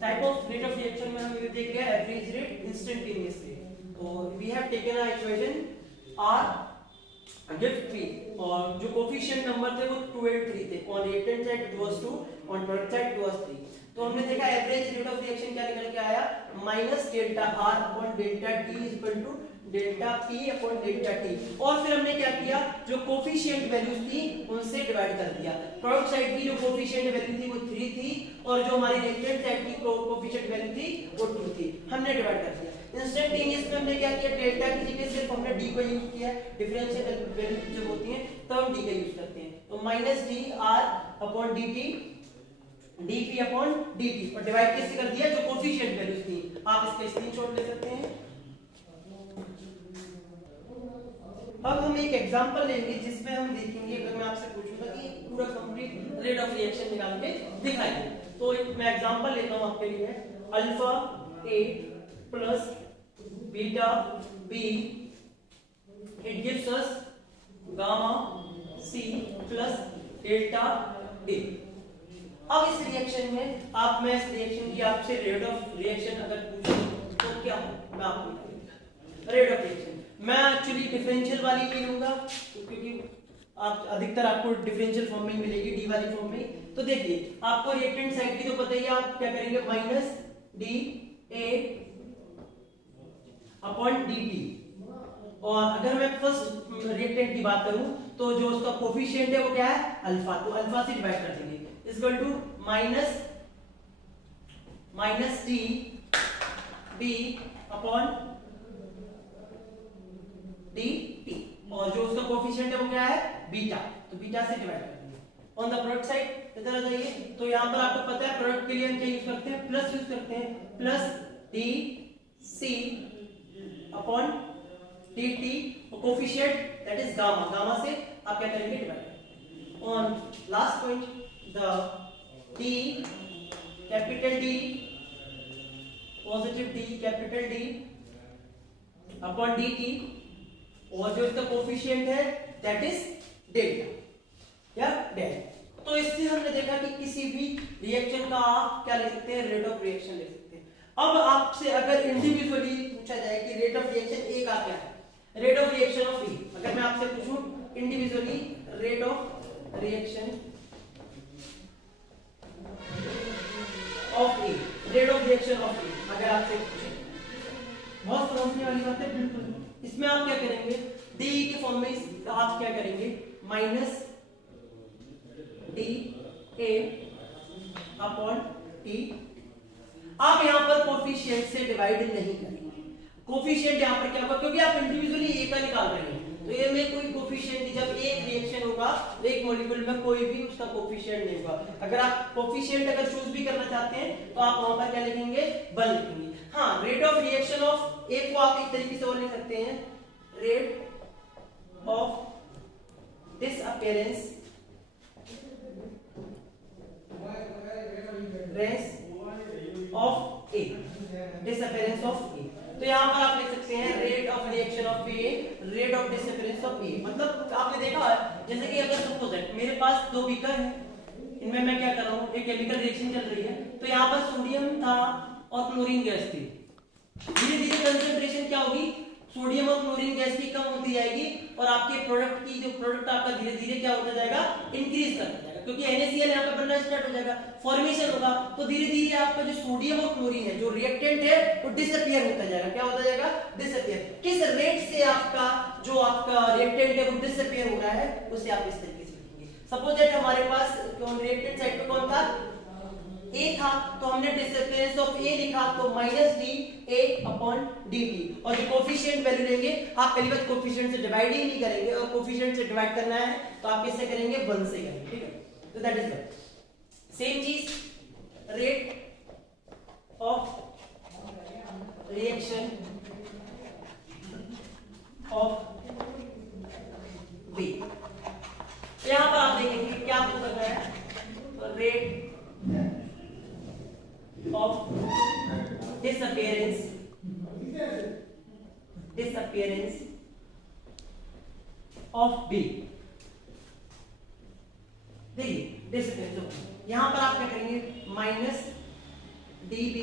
Type of rate of reaction में हम ये देख लिया एवरेज रेट, इंस्टेंटेनियस रेट। तो we have taken a equation R give 3 और जो कोफिशिएंट नंबर थे वो 2 और 3 थे। On reactant side it was 2, on product side it was 3। तो हमने देखा एवरेज रेट ऑफ रिएक्शन क्या निकल के आया, minus delta R upon delta T is equal to delta P upon delta T. और फिर हमने क्या किया, जो कोफिशिएंट वैल्यूज थी उनसे डिवाइड कर दिया। प्रोडक्ट साइड की जो कोफिशिएंट वैल्यू थी वो 3 थी और जो हमारी रिएक्टेंट साइड की कोफिशिएंट वैल्यू थी वो 2 थी, हमने डिवाइड कर दिया। इंस्टेंटेनियस में हमने क्या किया, डेल्टा की जगह सिर्फ हमने डी को यूज किया। डिफरेंशियल वैल्यू जब होती है तब हम डी का यूज करते हैं। तो minus D R upon D T dp upon dt और डिवाइड कैसे कर दिया, जो कोफिशिएंट वैल्यूज थी। आप इसका स्क्रीनशॉट ले सकते हैं। अब हम एक एग्जांपल लेंगे जिसमें हम देखेंगे, अगर मैं आपसे पूछूंगा कि पूरा कंप्लीट रेट ऑफ रिएक्शन निकाल के दिखाइए, तो मैं एग्जांपल लेता हूं आपके लिए। Alpha a plus beta b it gives us gamma c plus delta a। अब इस रिएक्शन में मैं इस रिएक्शन की आपसे रेट ऑफ रिएक्शन अगर पूछूं तो क्या हो, मैं आपको रेट ऑफ रिएक्शन मैं एक्चुअली डिफरेंशियल वाली ले लूंगा क्योंकि आप अधिकतर आपको डिफरेंशियल फॉर्म में मिलेगी, डी वाली फॉर्म में। तो देखिए आपको रिएक्टेंट साइड की तो पता ही है, आप क्या करेंगे, minus D A upon D T. और अगर मैं फर्स्ट रिएक्टेंट की बात करूं तो जो उसका कोफिशिएंट है वो क्या है, अल्फा। तो अल्फा से डिवाइड कर देंगे, equal to minus T B upon D T. और जो उसका कोफिशिएंट है वो क्या है, बीटा। तो बीटा से डिवाइड कर देंगे। ऑन द प्रोडक्ट साइड इधर आ जाइए, तो यहाँ पर आपको पता है प्रोडक्ट के लिए हम क्या यूज करते हैं, प्लस यूज करते हैं। Plus D C upon D T और coefficient that is gamma. Gamma से आप क्या करेंगे, divide. On last point the D capital D positive D capital D upon D T और जो इसका कोफिशिएंट है दैट इज डेल्टा या डेल। तो इससे हमने देखा कि किसी भी रिएक्शन का आप क्या ले सकते हैं, रेट ऑफ रिएक्शन ले सकते हैं। अब आपसे अगर इंडिविजुअली पूछा जाए कि रेट ऑफ रिएक्शन ए का क्या है, rate of reaction of A, अगर मैं आपसे पूछूं individually rate of reaction of A, rate of reaction of A अगर आपसे पूछे, बहुत समझने वाली बात है बिल्कुल। इसमें आप क्या करेंगे, डी के फॉर्म में आप क्या करेंगे, minus D A upon T. आप यहां पर कोफिशिएंट से डिवाइड नहीं करेंगे। कोफिशिएंट यहां पर क्या होगा, क्योंकि आप इंडिविजुअली ए का निकाल रहे हैं, तो ये में कोई कोफिशिएंट, जब एक रिएक्शन होगा तो एक मॉलिक्यूल में कोई भी उसका कोफिशिएंट नहीं होगा। अगर आप कोफिशिएंट अगर चूज भी करना चाहते हैं तो आप वहां पर क्या लिखेंगे, 1 लिखेंगे। हाँ, rate of reaction of A को आप इस तरीके से और लिख सकते हैं, rate of disappearance of A, disappearance of A. तो यहां पर आप लिख सकते हैं rate of reaction of A, rate of disappearance of A. मतलब आपने देखा जैसे कि अगर सपोज मेरे पास 2 बीकर है, इनमें मैं क्या कर रहा हूं, एक केमिकल रिएक्शन चल रही है, तो यहां पर सोडियम था और क्लोरीन गैस थी। धीरे धीरे कंसंट्रेशन क्या होगी, सोडियम और क्लोरीन गैस की कम होती जाएगी और आपके प्रोडक्ट की जो प्रोडक्ट आपका धीरे धीरे क्या होता जाएगा, इंक्रीज करता जाएगा, क्योंकि NaCl यहाँ पे बनना स्टार्ट हो जाएगा, फॉर्मेशन होगा। तो धीरे धीरे आपका जो सोडियम और क्लोरीन है, जो रिएक्टेंट है, वो डिसअपियर होता जाएगा। क्या होता जाएगा, डिसअपियर। किस रेट से आपका जो आपका रिएक्टेंट है वो डिसअपियर हो रहा है, उसे आप इस तरीके से लिखेंगे। सपोज दैट हमारे पास रिएक्टेंट साइड पे कौन था, ए था, तो हमने डिसअपियरेंस ऑफ ए लिखा, तो minus D A upon D T. और जो कोफिशिएंट वैल्यू लेंगे, आप पहली बार कोफिशिएंट से डिवाइड ही नहीं करेंगे, और कोफिशिएंट से डिवाइड करना है तो आप किससे करेंगे, 1 से करेंगे, ठीक है। तो दैट इज वन। सेम चीज rate of reaction of B. यहां पर आप देखेंगे क्या आपको करना है, तो rate of disappearance of B। देखिए डिसअपियरेंस, यहां पर आप क्या करेंगे, माइनस dB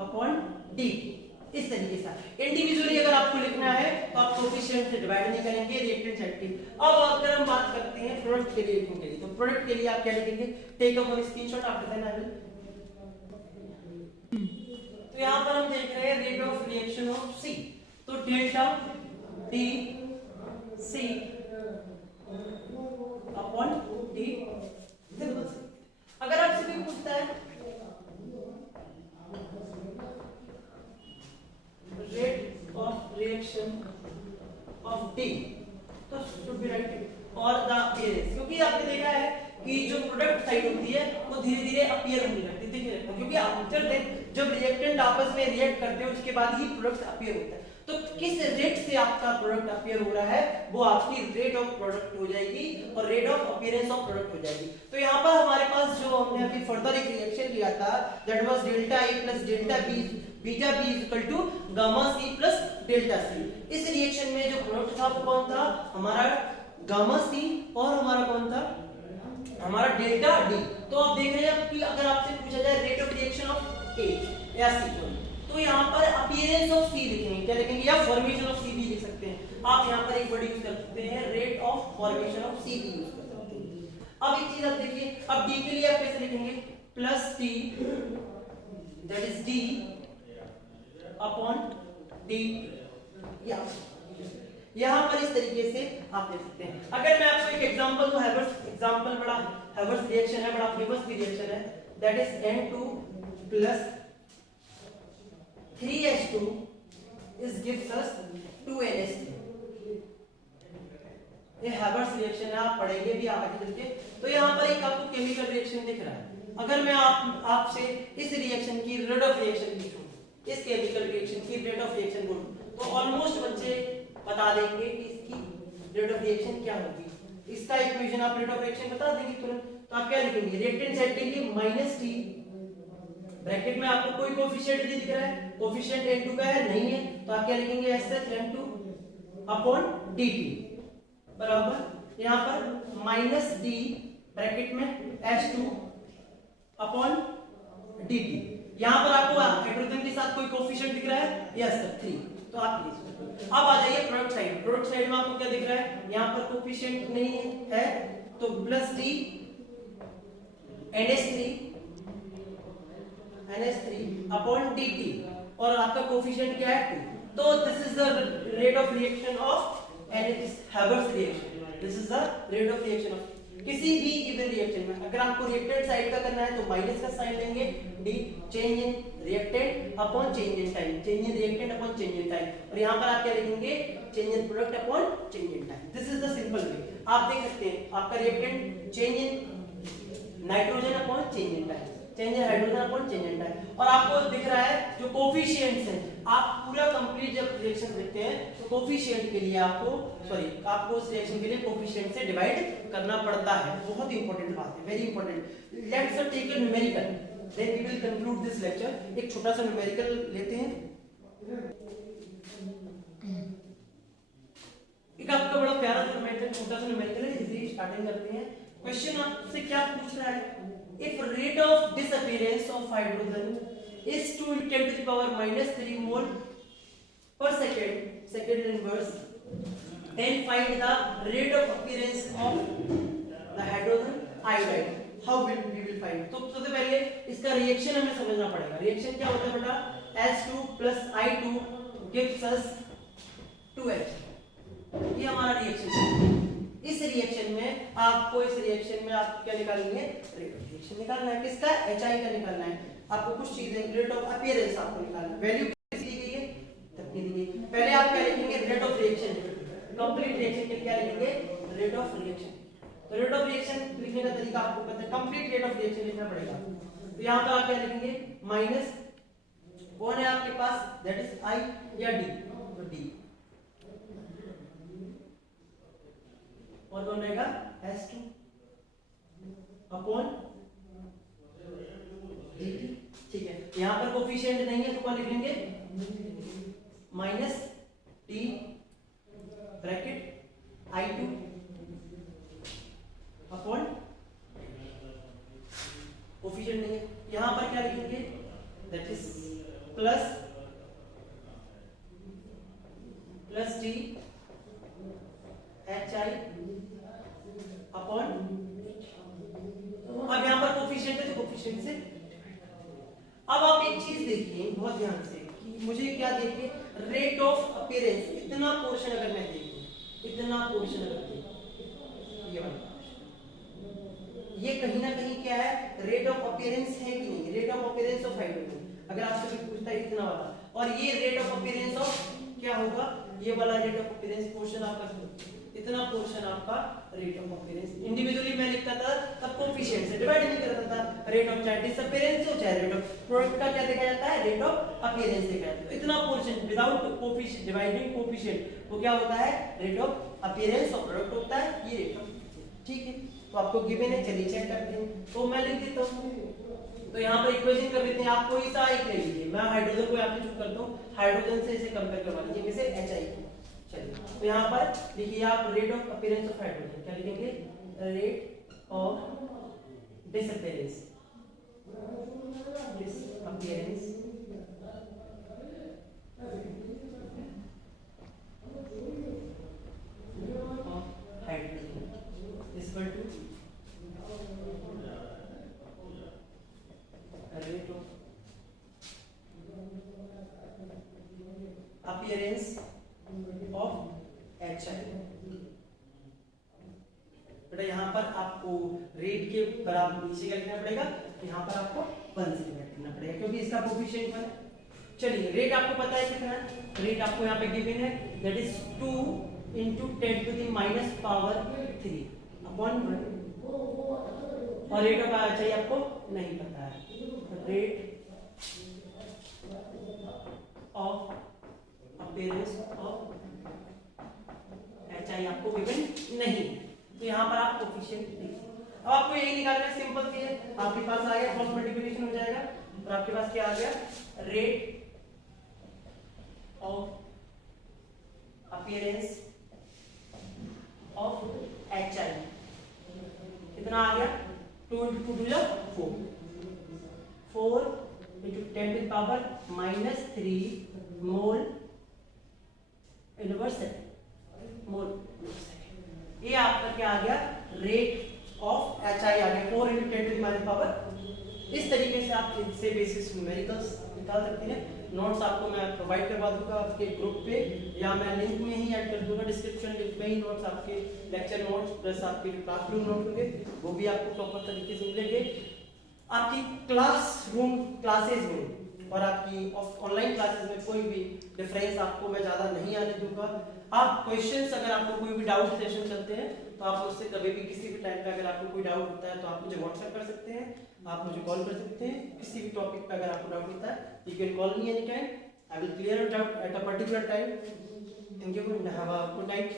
अपॉन dt। इस तरीके से इंडिविजुअली अगर आपको लिखना है तो आप कोफिशिएंट से डिवाइड नहीं करेंगे रिएक्टेंट साइड की। अब अगर हम बात करते हैं प्रोडक्ट के लिए लिखने के लिए, तो प्रोडक्ट के लिए आप क्या लिखेंगे, take a one screenshot after then I will. तो यहां पर हम देख रहे हैं rate of reaction of C, तो delta T C upon D। अगर आपसे कोई पूछता है rate of reaction of T, तो शुड बी राइट और द अपीयरेंस, क्योंकि आपने देखा है कि जो प्रोडक्ट साइड होती है वो धीरे धीरे अपीयर होने लगती है, दिखने लगती है, क्योंकि आफ्टर जब रिएक्टेंट आपस में रिएक्ट करते हैं उसके बाद ही प्रोडक्ट अपीयर होता है। तो किस रेट से आपका प्रोडक्ट अपीयर हो रहा है वो आपकी रेट ऑफ प्रोडक्ट हो जाएगी और rate of appearance of product हो जाएगी। तो यहाँ पर हमारे पास जो हमने अभी फर्दर एक रिएक्शन लिया था that was delta A plus delta B beta B equal to gamma C plus delta C। इस रिएक्शन में जो प्रोडक्ट था वो कौन था, हमारा गामा C और हमारा कौन था, हमारा डेल्टा D। तो आप देख रहे हैं कि अगर आपसे पूछा जाए rate of reaction of A या C, तो यहाँ पर अपीयरेंस ऑफ C लिखेंगे, क्या लिखेंगे, या फॉर्मेशन ऑफ C भी लिख सकते हैं आप। यहाँ पर एक वर्ड यूज कर सकते हैं rate of formation of C भी यूज कर सकते हैं। अब एक चीज आप देखिए, अब D के लिए आप कैसे लिखेंगे, plus T that is D upon D। यहाँ पर इस तरीके से आप लिख सकते हैं। अगर मैं आपको एक एग्जांपल दूं, एग्जांपल बड़ा हैवर्स रिएक्शन है, बड़ा फेमस भी रिएक्शन है, that is N2 plus 3H2 is gives us 2NH3। ये हैवर्स रिएक्शन है, आप पढ़ेंगे भी आगे चल के। तो यहाँ पर एक आपको केमिकल रिएक्शन दिख रहा है। अगर मैं आपसे इस रिएक्शन की रेट ऑफ रिएक्शन पूछूं, इस केमिकल रिएक्शन की रेट ऑफ रिएक्शन बोलूं, तो ऑलमोस्ट बच्चे बता देंगे कि इसकी रेट ऑफ रिएक्शन क्या होगी। इसका इक्वेशन आप रेट ऑफ रिएक्शन बता देंगे तुरंत। तो आप क्या लिखेंगे, रिएक्टेंट साइड के लिए माइनस टी, ब्रैकेट में आपको कोई कोफिशिएंट नहीं दिख रहा है, कोफिशिएंट N2 का है नहीं है, तो आप क्या लिखेंगे, SH N2 अपॉन dt बराबर यहाँ पर माइनस d ब्रैकेट में H2 अपॉन dt। यहाँ पर आपको हाइड्रोजन के साथ कोई कोफिशिएंट दिख रहा है, यस सर 3, तो आप लिख सकते हैं। अब आ जाइए प्रोडक्ट साइड। प्रोडक्ट साइड में आपको क्या दिख रहा है, यहाँ पर कोफिशिएंट नहीं है तो plus d NH3 upon dt और आपका कोफिशिएंट क्या है 2। तो this is the rate of reaction of हैवर्स reaction. This is the rate of reaction of किसी भी गिवन रिएक्शन में। अगर आपको रिएक्टेंट साइड का करना है तो माइनस का साइन लेंगे, D change in reactant upon change in time, change in reactant upon change in time, और यहाँ पर आप क्या लिखेंगे, change in product upon change in time. This is the simple way. आप देख सकते हैं आपका reactant change in nitrogen upon change in time, change in hydrogen upon change in time, और आपको दिख रहा है जो कोफिशिएंट्स हैं, आप पूरा कंप्लीट जब रिएक्शन देखते हैं तो कोफिशिएंट के लिए आपको उस रिएक्शन के लिए कोफिशिएंट से डिवाइड करना पड़ता है। बहुत इंपॉर्टेंट बात है, very important. Let's take a numerical then we will conclude this lecture. एक छोटा सा न्यूमेरिकल लेते हैं। एक आपका बड़ा प्यारा सा न्यूमेरिकल, छोटा सा न्यूमेरिकल है, इसी स्टार्टिंग करते हैं। क्वेश्चन आपसे क्या पूछ रहा है, if rate of disappearance of hydrogen is 2 × 10⁻³ mole per second inverse, then find the rate of appearance of the hydrogen iodide. How will we will find? तो सबसे पहले इसका रिएक्शन हमें समझना पड़ेगा। रिएक्शन क्या होता है बेटा, H2 + I2 gives us 2H। ये हमारा रिएक्शन है। इस रिएक्शन में आपको क्या निकालेंगे, रेट ऑफ रिएक्शन निकालना है। किसका, HI का निकालना है। आपको कुछ चीजें रेट ऑफ अपीयरेंस आपको निकालना है। वैल्यू कितनी दी गई है, कितनी दी गई। पहले आप क्या लिखेंगे, rate of reaction, complete reaction के लिए क्या लिखेंगे, रेट ऑफ रिएक्शन। तो रेट ऑफ रिएक्शन लिखने का तरीका आपको पता है, कंप्लीट रेट ऑफ रिएक्शन लिखना पड़ेगा। तो यहां पर आप क्या लिखेंगे, माइनस कौन है आपके पास, दैट इज I या D, तो D, और कौन रहेगा S2 अपॉन dt। ठीक है, यहां पर कोफिशिएंट नहीं है तो कौन लिख लेंगे, minus t bracket I2 upon coefficient नहीं है, यहाँ पर क्या लिखेंगे, that is plus D H I upon, अब यहाँ पर कोफिशिएंट है तो कोफिशिएंट से। अब आप एक चीज देखिए बहुत ध्यान से कि मुझे क्या देखिए, रेट ऑफ अपीयरेंस, इतना पोर्शन अगर मैं देखूं, इतना पोर्शन अगर देखूं, ये वाला ये कहीं ना कहीं क्या है, रेट ऑफ अपीयरेंस है कि नहीं, rate of appearance of hydrogen. अगर आपसे कोई पूछता है इतना वाला, और ये रेट ऑफ अपीयरेंस ऑफ क्या होगा, ये वाला रेट ऑफ अपीयरेंस पोर्शन आपका, इतना पोर्शन आपका रेट ऑफ अपीयरेंस। इंडिविजुअली मैं लिखता था तब कोफिशिएंट से डिवाइड नहीं करता था, रेट ऑफ चाहे डिसअपीयरेंस हो चाहे रेट ऑफ प्रोडक्ट का क्या देखा जाता है, रेट ऑफ अपीयरेंस देखा जाता है। इतना portion without coefficient dividing coefficient वो क्या होता है, rate of appearance of product होता है, ये रेट ऑफ, ठीक है। तो आपको गिवन है, चलिए चेक करते हैं। तो मैं लिख देता हूं, तो यहाँ पर इक्वेशन कर लेते हैं, आप कोई सा एक ले लीजिए, मैं हाइड्रोजन को यहाँ पे चूज करता हूँ, हाइड्रोजन से इसे कंपेयर करवा लीजिए, किसे, HI को। चलिए तो यहाँ पर लिखिए आप rate of appearance of hydrogen, क्या लिखेंगे, rate of disappearance of hydrogen is equal to rate of appearance of HI। बेटा यहाँ पर आपको रेट के बराबर नीचे क्या लिखना पड़ेगा, यहाँ पर आपको 1 से डिवाइड करना पड़ेगा क्योंकि इसका कोफिशिएंट 1 है। चलिए रेट आपको पता है कितना है, रेट आपको यहाँ पे गिवन है, that is 2 into 10 to the minus power 3 upon 1, और रेट ऑफ HI आपको नहीं पता है, rate of appearance of HI आपको गिवन नहीं, तो यहाँ पर आप कोफिशिएंट लिखिए। अब आपको यही निकालना है, सिंपल सी है, आपके पास आ गया, क्रॉस मल्टीप्लिकेशन हो जाएगा, और आपके पास क्या आ गया, rate of appearance of HI कितना आ गया, 2 into 2 is 4, 4 into 10 to the power -3 mole inverse मोल, ये आपका क्या आ गया, रेट ऑफ HI आ गया 4 into 10 to the minus power। इस तरीके से आप इससे बेसिस न्यूमेरिकल्स निकाल सकते हैं। नोट्स आपको मैं प्रोवाइड करवा दूंगा आपके ग्रुप पे, या मैं लिंक में ही ऐड कर दूंगा, डिस्क्रिप्शन लिंक में ही नोट्स, आपके लेक्चर नोट्स प्लस आपके क्लासरूम नोट होंगे वो भी आपको प्रॉपर तरीके से मिलेंगे। आपकी क्लासरूम क्लासेज में और आपकी ऑनलाइन क्लासेस में कोई भी डिफरेंस आपको मैं ज़्यादा नहीं आने दूंगा। आप क्वेश्चंस, अगर आपको कोई भी डाउट सेशन चलते हैं तो आप मुझसे कभी भी किसी भी टाइम पे अगर आपको कोई डाउट होता है तो आप मुझे व्हाट्सएप कर सकते हैं, आप मुझे कॉल कर सकते हैं, किसी भी टॉपिक पे अगर आपको डाउट होता है you can call me any time, I will clear it out at a particular time. Thank you and have a good night.